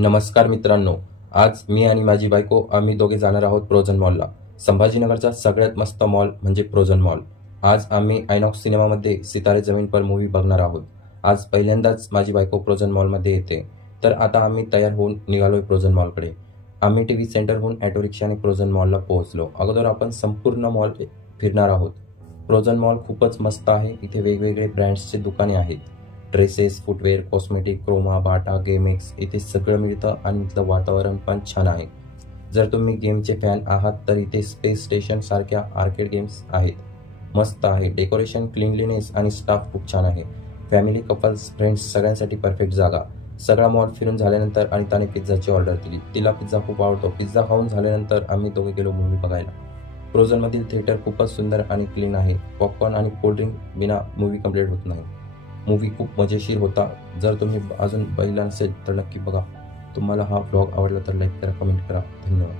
नमस्कार मित्रांनो, आज मी आणि माझी बायको आम्ही दोघे जाणार आहोत प्रोझन मॉलला. संभाजीनगरचा सगळ्यात मस्त मॉल म्हणजे प्रोझन मॉल. आज आम्ही आयनॉक्स सिनेमामध्ये सितारे जमीन पर मूवी बघणार आहोत. आज पहिल्यांदाच माझी बायको प्रोझन मॉलमध्ये येते. तर आता आम्ही तयार होऊन निघालोय प्रोझन मॉलकडे. आम्ही टीव्ही सेंटरहून ऑटो रिक्षाने प्रोझन मॉलला पोहोचलो. अगोदर आपण संपूर्ण मॉल फिरणार आहोत. प्रोझन मॉल खूपच मस्त आहे. इथे वेगवेगळे ब्रँड्सचे दुकाने आहेत. Dresses, footwear, cosmetic, Croma, Bata, गेमिक्स इथे सगळं मिळतं आणि इथलं वातावरण पण छान आहे. जर तुम्ही गेमचे फॅन आहात तर इथे स्पेस स्टेशन सारख्या आर्केड गेम्स आहेत. मस्त आहे. डेकोरेशन, क्लीनलीनेस आणि स्टाफ खूप छान आहे. फॅमिली, कपल्स, फ्रेंड्स सगळ्यांसाठी परफेक्ट जागा. सगळा मॉल फिरून झाल्यानंतर अनिताने पिझ्झाची ऑर्डर दिली. तिला पिझ्झा खूप आवडतो. पिझ्झा खाऊन झाल्यानंतर आम्ही दोघे गेलो मूव्ही बघायला. प्रोझनमधील थिएटर खूपच सुंदर आणि क्लीन आहे. पॉपकॉर्न आणि कोल्ड्रिंक बिना मूव्ही कंप्लीट होत नाही. मूव्ही खूप मजेशीर होता. जर तुम्ही अजून पाहिला नसेल तर नक्की बघा. तुम्हाला हा व्लॉग आवडला तर लाईक करा, कमेंट करा. धन्यवाद.